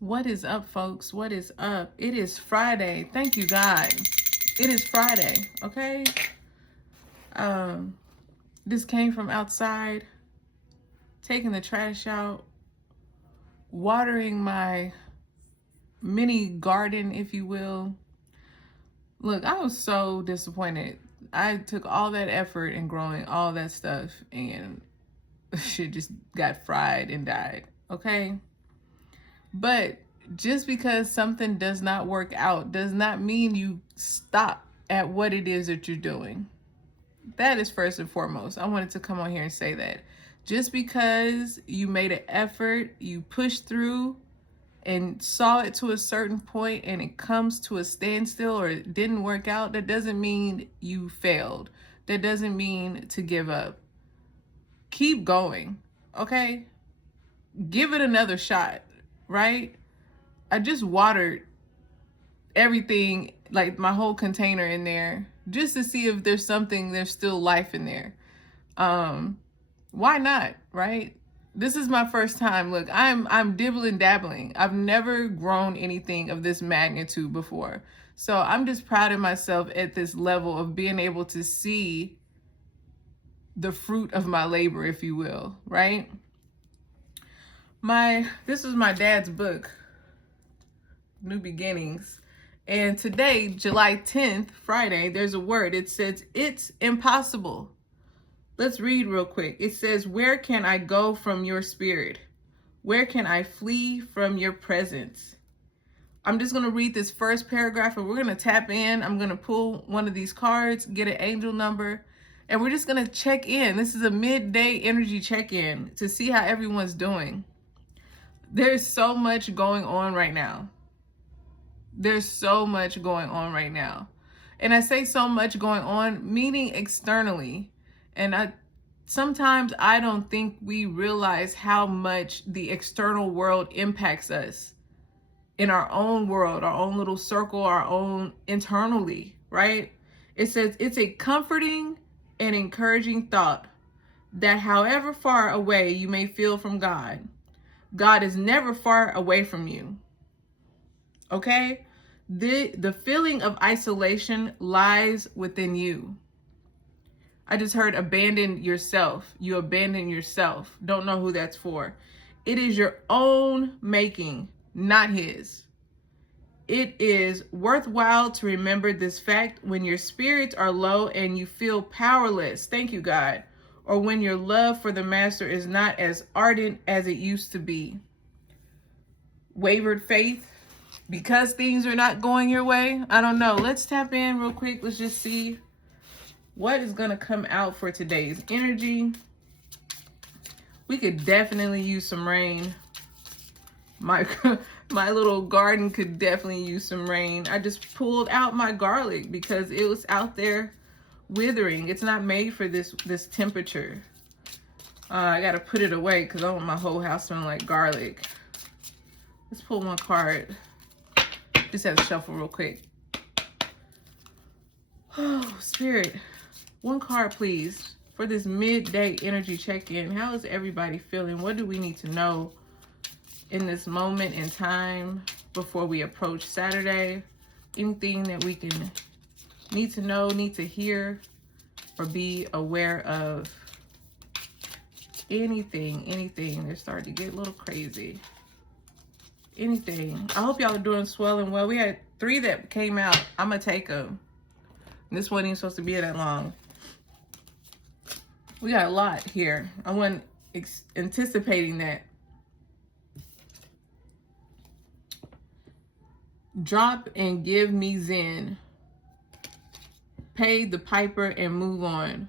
What is up, folks? What is up? It is Friday. Thank you, God. It is Friday, okay? Um, this came from outside, taking the trash out, watering my mini garden, if you will. Look, I was so disappointed. I took all that effort in growing all that stuff and shit just got fried and died, okay? But just because something does not work out does not mean you stop at what it is that you're doing. That is first and foremost. I wanted to come on here and say that. Just because you made an effort, you pushed through and saw it to a certain point and it comes to a standstill or it didn't work out, that doesn't mean you failed. That doesn't mean to give up. Keep going, okay? Give it another shot, right? I just watered everything, like my whole container in there, just to see if there's still life in there. Why not, right? This is my first time. Look, I'm dibbling dabbling. I've never grown anything of this magnitude before. So I'm just proud of myself at this level of being able to see the fruit of my labor, if you will, right? This is my dad's book, New Beginnings. And today, July 10th, Friday, there's a word. It says, it's impossible. Let's read real quick. It says, where can I go from your spirit? Where can I flee from your presence? I'm just going to read this first paragraph and we're going to tap in. I'm going to pull one of these cards, get an angel number, and we're just going to check in. This is a midday energy check-in to see how everyone's doing. There's so much going on right now. There's so much going on right now. And I say so much going on, meaning externally. And sometimes I don't think we realize how much the external world impacts us in our own world, our own little circle, our own internally, right? It says it's a comforting and encouraging thought that however far away you may feel from God, God is never far away from you. Okay? The feeling of isolation lies within you. I just heard abandon yourself. You abandon yourself. Don't know who that's for. It is your own making, not his. It is worthwhile to remember this fact when your spirits are low and you feel powerless. Thank you, God. Or when your love for the master is not as ardent as it used to be. Wavered faith because things are not going your way. I don't know. Let's tap in real quick. Let's just see what is going to come out for today's energy. We could definitely use some rain. My little garden could definitely use some rain. I just pulled out my garlic because it was out there withering. It's not made for this temperature. I got to put it away because I want my whole house smelling like garlic. Let's pull one card. Just have to shuffle real quick. Oh, Spirit. One card, please, for this midday energy check-in. How is everybody feeling? What do we need to know in this moment in time before we approach Saturday? Anything that we can need to know, need to hear, or be aware of? Anything. They're starting to get a little crazy. Anything. I hope y'all are doing swell and well. We had 3 that came out. I'm going to take them. This wasn't even supposed to be that long. We got a lot here. I wasn't anticipating that. Drop and give me Zen. Pay the piper and move on.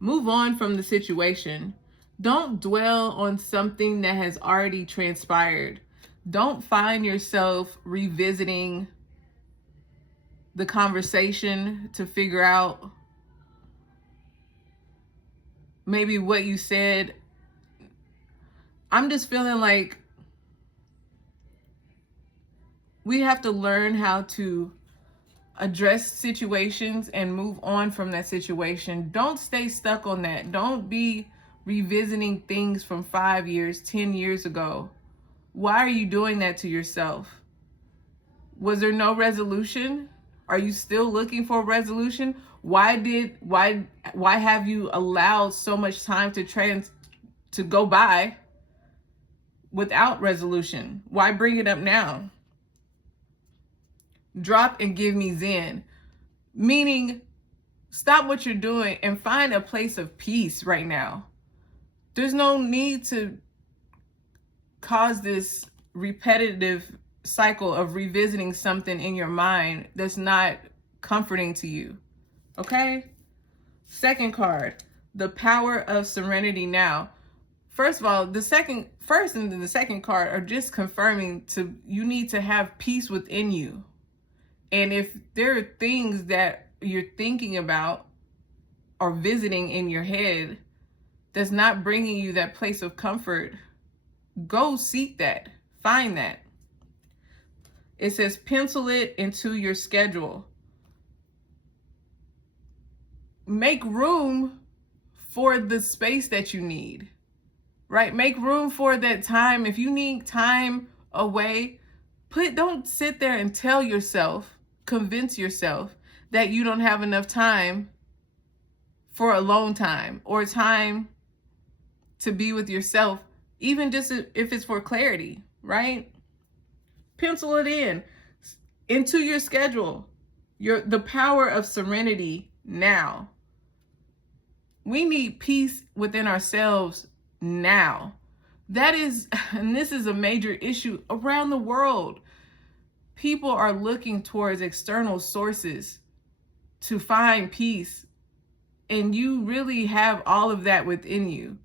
Move on from the situation. Don't dwell on something that has already transpired. Don't find yourself revisiting the conversation to figure out maybe what you said. I'm just feeling like we have to learn how to address situations and move on from that situation. Don't stay stuck on that. Don't be revisiting things from 5 years, 10 years ago. Why are you doing that to yourself? Was there no resolution? Are you still looking for a resolution? Why have you allowed so much time to go by without resolution? Why bring it up now? Drop and give me Zen. Meaning, stop what you're doing and find a place of peace right now. There's no need to cause this repetitive cycle of revisiting something in your mind that's not comforting to you. Okay? Second card, the power of serenity now. First of all, the first and the second card are just confirming you need to have peace within you. And if there are things that you're thinking about or visiting in your head that's not bringing you that place of comfort, go seek that. Find that. It says pencil it into your schedule. Make room for the space that you need, right? Make room for that time. If you need time away, don't sit there and convince yourself that you don't have enough time for alone time or time to be with yourself, even just if it's for clarity, right? Pencil it into your schedule. The power of serenity now. We need peace within ourselves now. And this is a major issue around the world. People are looking towards external sources to find peace, and you really have all of that within you.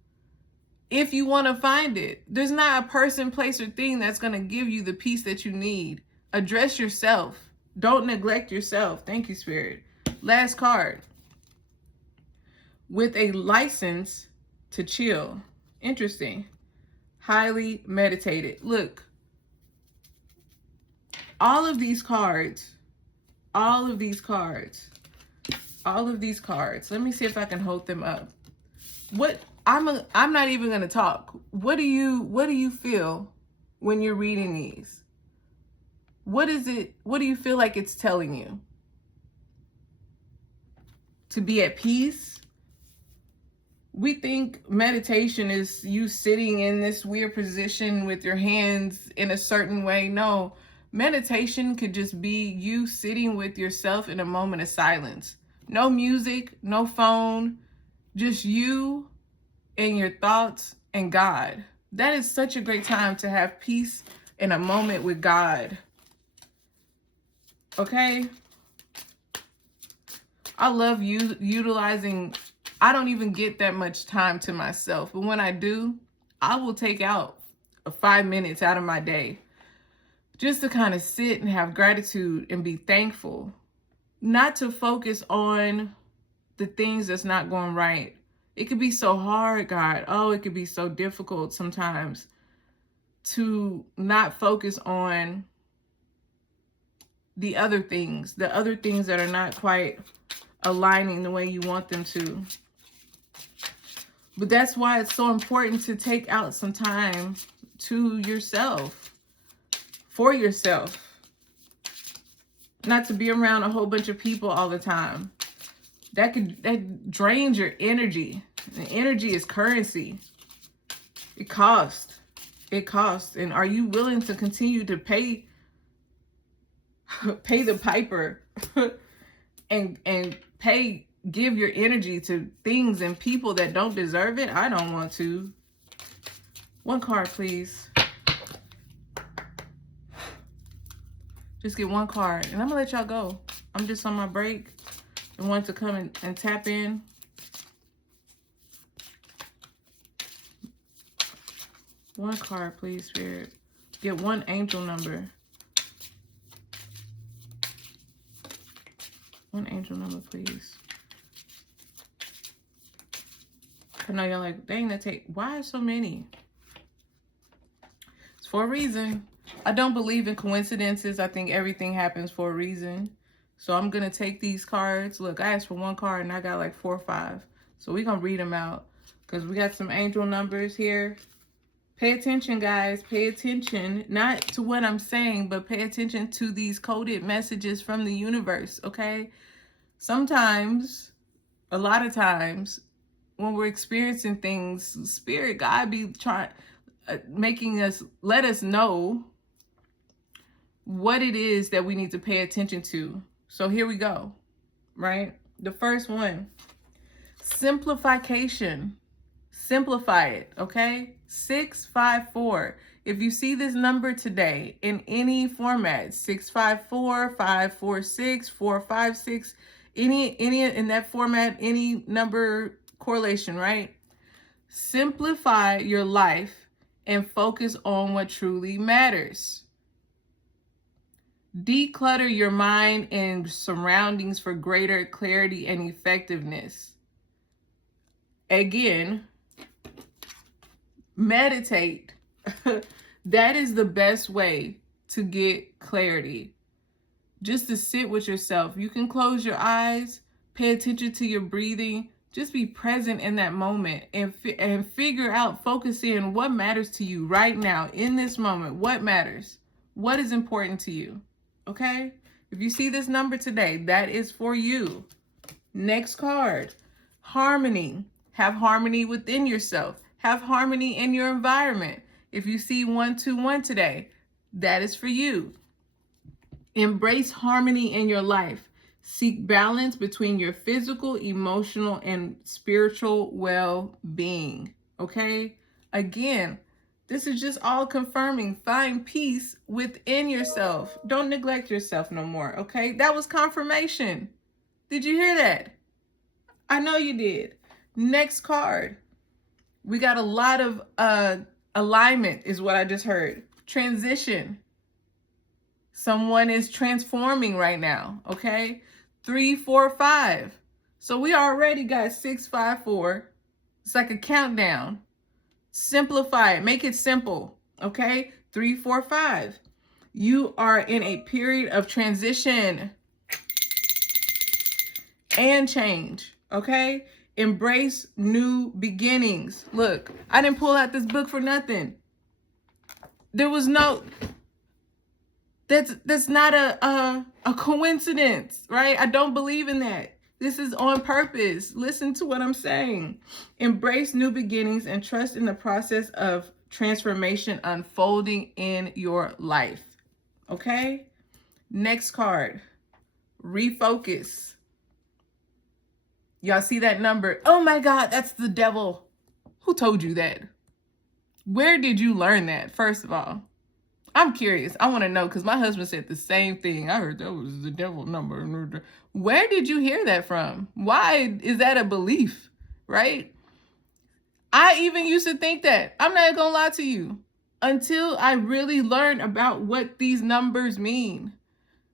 If you want to find it, there's not a person, place, or thing that's going to give you the peace that you need. Address yourself. Don't neglect yourself. Thank you, Spirit. Last card. With a license to chill. Interesting. Highly meditated. Look, all of these cards, let me see if I can hold them up. I'm not even going to talk. What do you feel when you're reading these? What do you feel like it's telling you? To be at peace? We think meditation is you sitting in this weird position with your hands in a certain way. No, meditation could just be you sitting with yourself in a moment of silence. No music, no phone, just you and your thoughts and God. That is such a great time to have peace in a moment with God. Okay? I love utilizing. I don't even get that much time to myself, but when I do, I will take out 5 minutes out of my day just to kind of sit and have gratitude and be thankful, not to focus on the things that's not going right. It could be so hard, God. Oh, it could be so difficult sometimes to not focus on the other things that are not quite aligning the way you want them to. But that's why it's so important to take out some time to yourself, for yourself. Not to be around a whole bunch of people all the time. That drains your energy. And energy is currency. It costs. And are you willing to continue to pay the piper and give your energy to things and people that don't deserve it? I don't want to. One card, please. Just get one card. And I'm going to let y'all go. I'm just on my break and want to come and tap in. One card, please, Spirit. Get one angel number. One angel number, please. I know y'all like, dang, why so many? It's for a reason. I don't believe in coincidences. I think everything happens for a reason. So I'm going to take these cards. Look, I asked for one card and I got like 4 or 5. So we're going to read them out because we got some angel numbers here. Pay attention, guys. Pay attention, not to what I'm saying, but pay attention to these coded messages from the universe, okay? Sometimes, a lot of times, when we're experiencing things, Spirit, God be trying, making us, let us know what it is that we need to pay attention to. So here we go, right? The first one, simplification. Simplify it, okay? 654. If you see this number today in any format, 654, 546, 456, any in that format, any number correlation, right? Simplify your life and focus on what truly matters. Declutter your mind and surroundings for greater clarity and effectiveness. Again, meditate. That is the best way to get clarity. Just to sit with yourself. You can close your eyes, pay attention to your breathing. Just be present in that moment and figure out, focus in what matters to you right now in this moment. What matters? What is important to you? Okay? If you see this number today, that is for you. Next card, harmony. Have harmony within yourself. Have harmony in your environment. If you see 121 today, that is for you. Embrace harmony in your life. Seek balance between your physical, emotional, and spiritual well-being. Okay? Again, this is just all confirming. Find peace within yourself. Don't neglect yourself no more. Okay? That was confirmation. Did you hear that? I know you did. Next card. We got a lot of alignment is what I just heard. Transition. Someone is transforming right now, okay? 3, 4, 5. So we already got 6, 5, 4. It's like a countdown. Simplify it. Make it simple, okay? 3, 4, 5. You are in a period of transition and change, okay? Embrace new beginnings. Look, I didn't pull out this book for nothing. There was no... That's not a coincidence, right? I don't believe in that. This is on purpose. Listen to what I'm saying. Embrace new beginnings and trust in the process of transformation unfolding in your life. Okay? Next card. Refocus. Y'all see that number? Oh my God, that's the devil. Who told you that? Where did you learn that, first of all? I'm curious. I want to know because my husband said the same thing. I heard that was the devil number. Where did you hear that from? Why is that a belief, right? I even used to think that. I'm not going to lie to you. Until I really learned about what these numbers mean.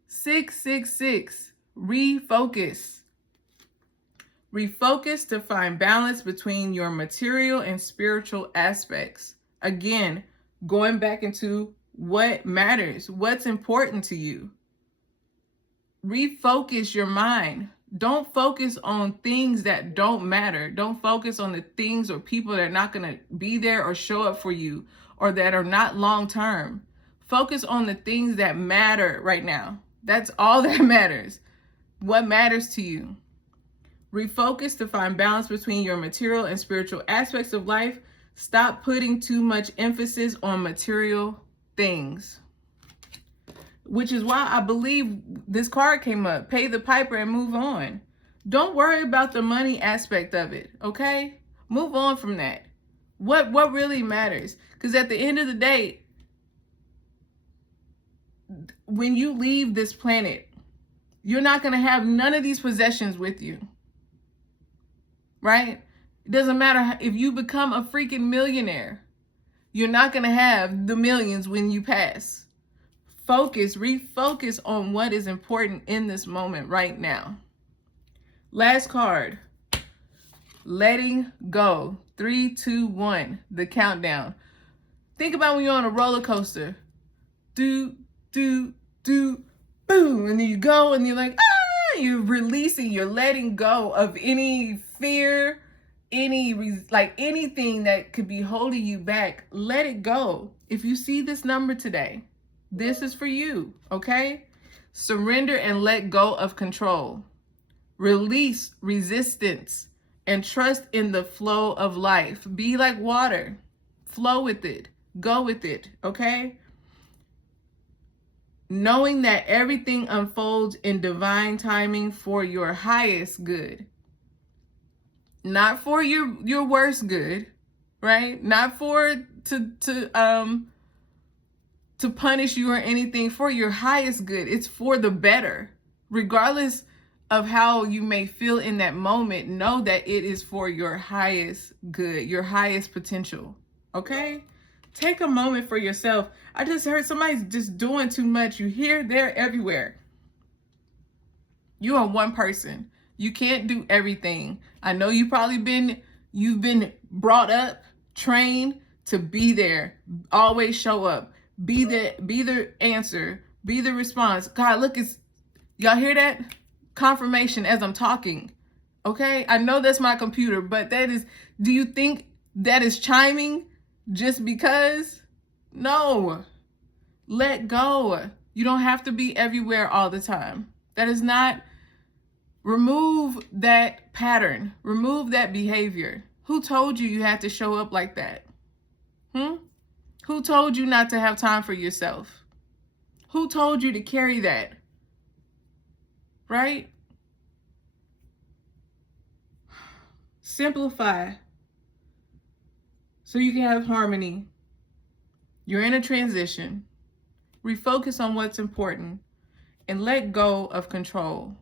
666. Refocus. Refocus to find balance between your material and spiritual aspects. Again, going back into what matters, what's important to you. Refocus your mind. Don't focus on things that don't matter. Don't focus on the things or people that are not going to be there or show up for you or that are not long term. Focus on the things that matter right now. That's all that matters. What matters to you. Refocus to find balance between your material and spiritual aspects of life. Stop putting too much emphasis on material things, which is why I believe this card came up. Pay the piper and move on. Don't worry about the money aspect of it, okay? Move on from that. What really matters? Because at the end of the day, when you leave this planet, you're not going to have none of these possessions with you, right? It doesn't matter if you become a freaking millionaire. You're not going to have the millions when you pass. Refocus on what is important in this moment right now. Last card. Letting go. 3, 2, 1. The countdown. Think about when you're on a roller coaster. Do, boom. And then you go and you're like, you're releasing, you're letting go of any fear, anything that could be holding you back, let it go. If you see this number today, this is for you, okay? Surrender and let go of control. Release resistance and trust in the flow of life. Be like water. Flow with it. Go with it, okay? Knowing that everything unfolds in divine timing for your highest good. Not for your worst good, right? Not for to punish you or anything, for your highest good. It's for the better. Regardless of how you may feel in that moment, know that it is for your highest good, your highest potential. Okay? Take a moment for yourself. I just heard somebody's just doing too much. You here, there, everywhere. You are one person. You can't do everything. I know you've been brought up, trained to be there. Always show up. Be the answer. Be the response. God, look, y'all hear that? Confirmation as I'm talking. Okay? I know that's my computer, but do you think that is chiming just because? No. Let go. You don't have to be everywhere all the time. That is not. Remove that pattern. Remove that behavior. Who told you had to show up like that? Who told you not to have time for yourself? Who told you to carry that? Right? Simplify so you can have harmony. You're in a transition. Refocus on what's important and let go of control.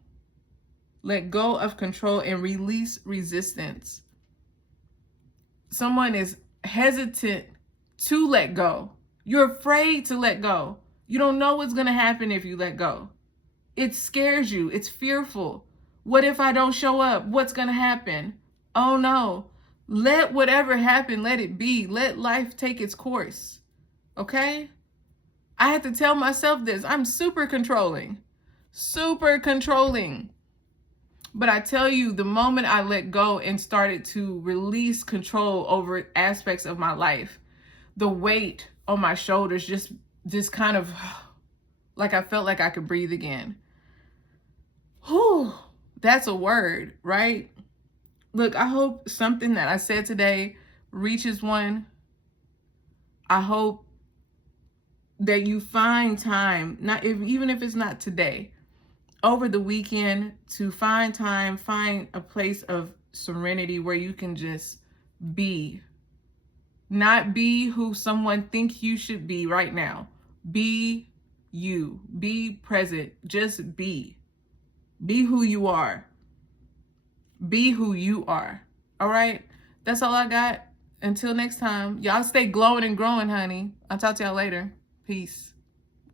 Let go of control and release resistance. Someone is hesitant to let go. You're afraid to let go. You don't know what's going to happen if you let go. It scares you. It's fearful. What if I don't show up? What's going to happen? Oh no. Let whatever happen, let it be. Let life take its course. Okay? I had to tell myself this. I'm super controlling. Super controlling. But I tell you, the moment I let go and started to release control over aspects of my life, the weight on my shoulders just kind of like I felt like I could breathe again. Whew, that's a word, right? Look, I hope something that I said today reaches one. I hope that you find time, even if it's not today, over the weekend, to find time, find a place of serenity where you can just be. Not be who someone thinks you should be right now. Be you. Be present. Just be. Be who you are. Be who you are. All right? That's all I got. Until next time. Y'all stay glowing and growing, honey. I'll talk to y'all later. Peace.